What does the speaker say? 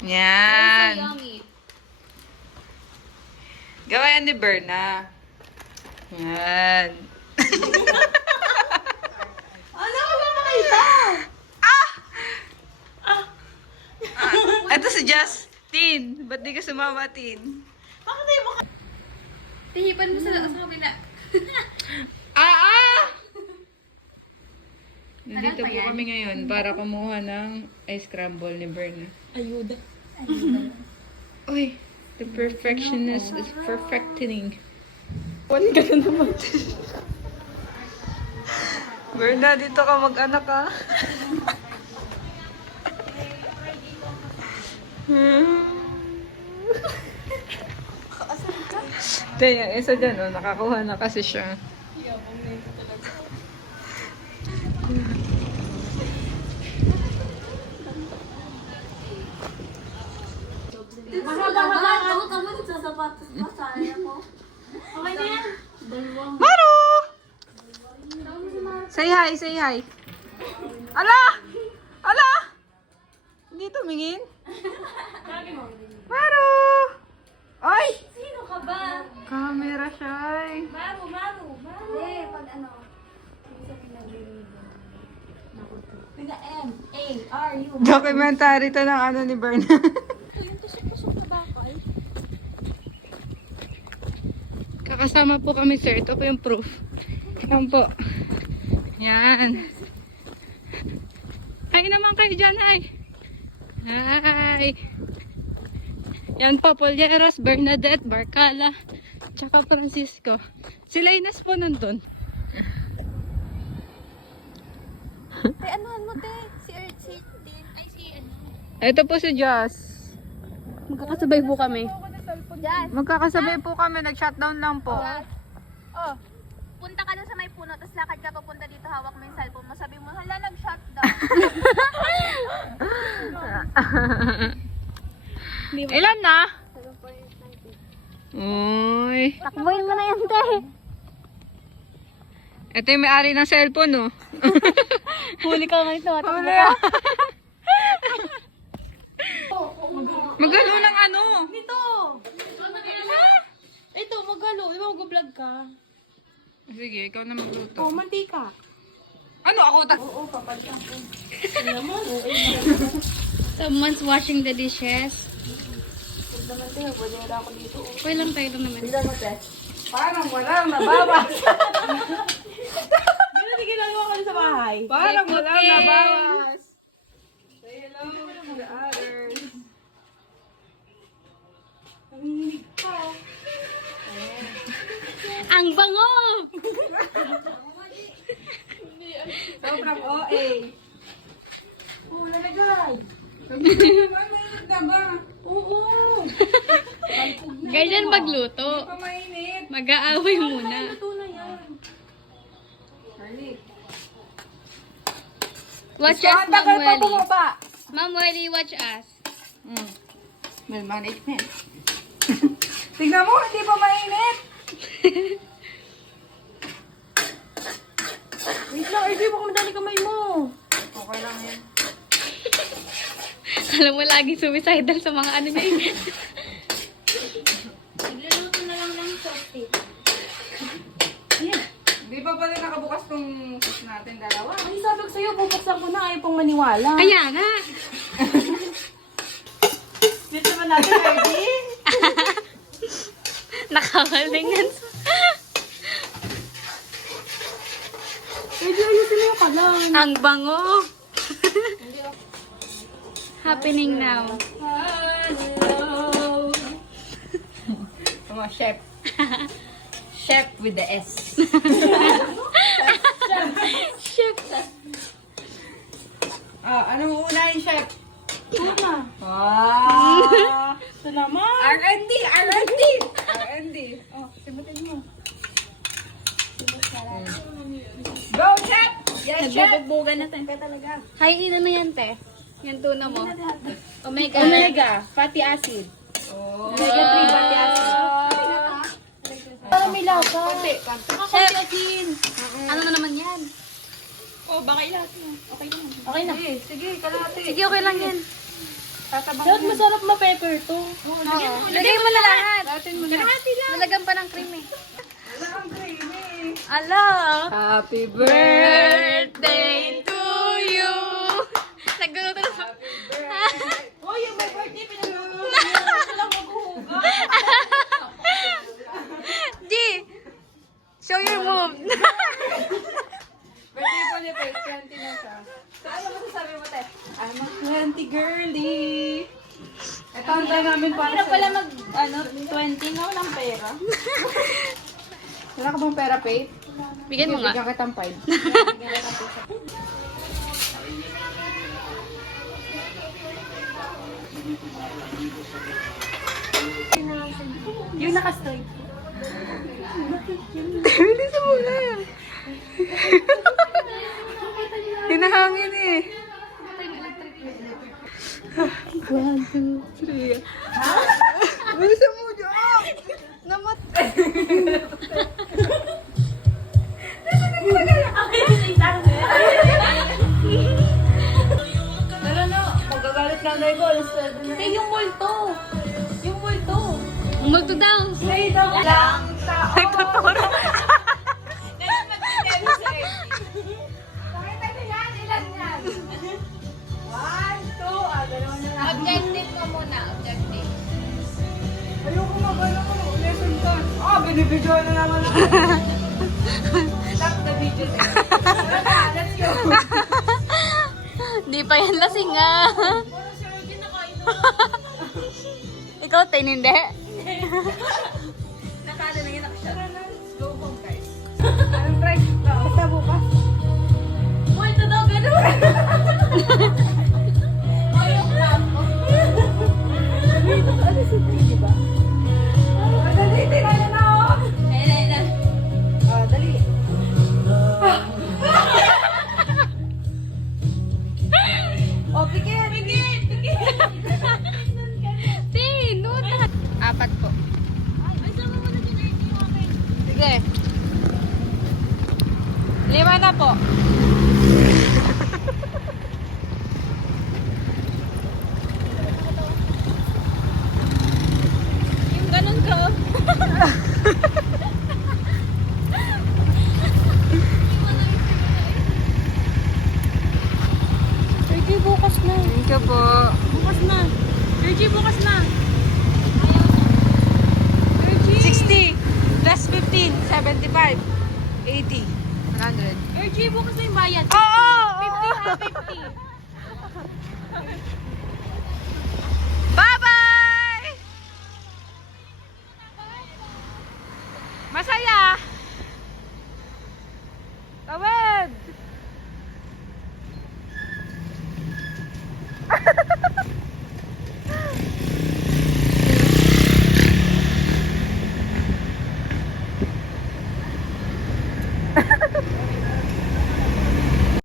Yan. So yummy. Gawayan ni Berna. Yan. Ano ko ba makita? Ito si Justin. Ba't di ka sumama, Tin? Bakit tayo maka... Tihipan mo sa kabila. Nandito po kami ngayon para kumuha ng ice crumble ni Berna. Ayuda. Uy, the perfectionist is perfecting. One ka na naman. Berna, dito ka mag-anak ka. Kaya, isa dyan, oh, nakakuha na kasi siya. Mahaba-haba ako. Kamu nagsasapatos pa. Sayang ako. Okay na yan. Maru! Say hi, say hi. Ala! Ala! Hindi tumingin. Maru! Ay! Sino ka ba? Camera siya ay. Maru. Eh, pag ano. Pina-M-A-R-U. Documentary to ng ano ni Berna. Yung tusok-tusok na bakal. Kakasama po kami, sir. Ito po yung proof. Yan po. Yan. Hi naman kayo dyan, hi. Hi. Yan po, Polyeros, Bernadette, Barcala, tsaka Francisco. Sila Ines po nandun. Te, anuhan mo, te. Si Din. Ay, si ano. Ito po si Joss. Magkakasabay po kami. Jazz. Magkakasabay po kami, nag-shutdown lang po. Oh. Punta ka doon sa may puno, tapos lakad ka papunta dito, hawak mo yung cellphone mo. Sabi mo, hala, nag-shutdown. Ilan na? Uy. Takboyin mo na yan, te. Ito yung may-ari ng cellphone, no? Huli ka nga ito. Huli. Magalo ng ano? Nito. Ito, magalo. Di ba mag-vlog ka? Sige, ikaw na magluto. Oh, mantika. Ano ako? Oo, papalitan ko. Someone's washing the dishes. Huwag naman tayo, pwede wala ako dito. Okay lang tayo lang naman. Parang walang nabawas. Gano'n di ginagawa ka sa bahay? Parang Cooking. walang nabawas. Say hello to the others. Nanginig ka. Ang bango! Sobrang OA. Oo, nalagay. Mainit na ba? Oo. Ganyan magluto. Pa mainit. Mag-aaway muna. Luto na yan. Harley. Watch So, us, ang Ma'am tagal pa Welly. bumaba. Ma'am Welly, watch us. Well, management. Tignan mo, hindi pa mainit. Wait lang, Irvy, baka madali kamay mo. Okay lang yan. Alam mo, laging suicidal sa mga ano niya. Nagluluto na lang ng sausage. Hindi pa pala nakabukas tong sauce natin dalawa. Ay, sabi ko sa'yo, bubuksan ko na, ayaw pong maniwala. Kaya nga. Dito naman natin, Irvy. Nakakalingan. Irvy, ayusin mo yung kalan. Ang bango. Happening now. Hello. Come on, chef. Chef with the S. Chef. Anong uunahin, chef? Una. Wow! Ito naman. R&D! R&D! R&D. Oh, simutin mo. Go, chef! Yes, chef! Nagbubugbugan na tayo. Talaga. Hi, ina na yan, te. Yan tuna mo. Omega. Omega, fatty acid. Oh. Omega 3 fatty acid. Parang may lasa. Chef! Ano na naman yan? Oh, baka ilahat mo. Okay lang. Okay na. Sige, sige, kalahati. Sige, okay lang yan. Dapat masarap ma-pepper to. Oo. Lagay mo na lahat. Datin mo na. Nalagyan pa ng cream eh. Ala! Happy birthday to you! Nagluluto na sa... Oh, yung my birthday, pinag-uuwi. G! Show your move! Birthday po niya, 20 na siya. So, ano masasabi mo, te? I'm a 20 girly. Ito ang tayo namin para Para sa... pala mag, 20 na walang pera. Wala ka bang pera, Faith? Bigyan mo nga. Bigyan kitang 5. Yung nakastoy. Bilisan mo na. Hinahangin eh. 1, 2, 3. Bilisan mo dyan. Namatay. Pero no, magagalit lang dahil ko. Hey, yung multo. Yung multo. Multo daw! Hey, daw. Lang. Nagtuturo. Objective mo muna, objective. Ayoko magano ko. Lesson plan. Ah, binibidyo na naman ako. Stop the video. Let's go. Di pa yan lasing ah. Ikaw, tinindi? Nakala na yun ako siya. Go home, guys. Anong price ba? Basta bukas. Multo daw, ganun. Dali, tingnan na ako. Ayun. Ah, dali. Oh, pikit. Sino? 4 po. Sige. 5 na po. Yung ganun ka. Reggie, bukas na. Thank you po. Bukas na. Reggie, bukas na. 60 plus 15, 75, 80, 100. Reggie, bukas na yung bayad. Oo! 50 ha, 50.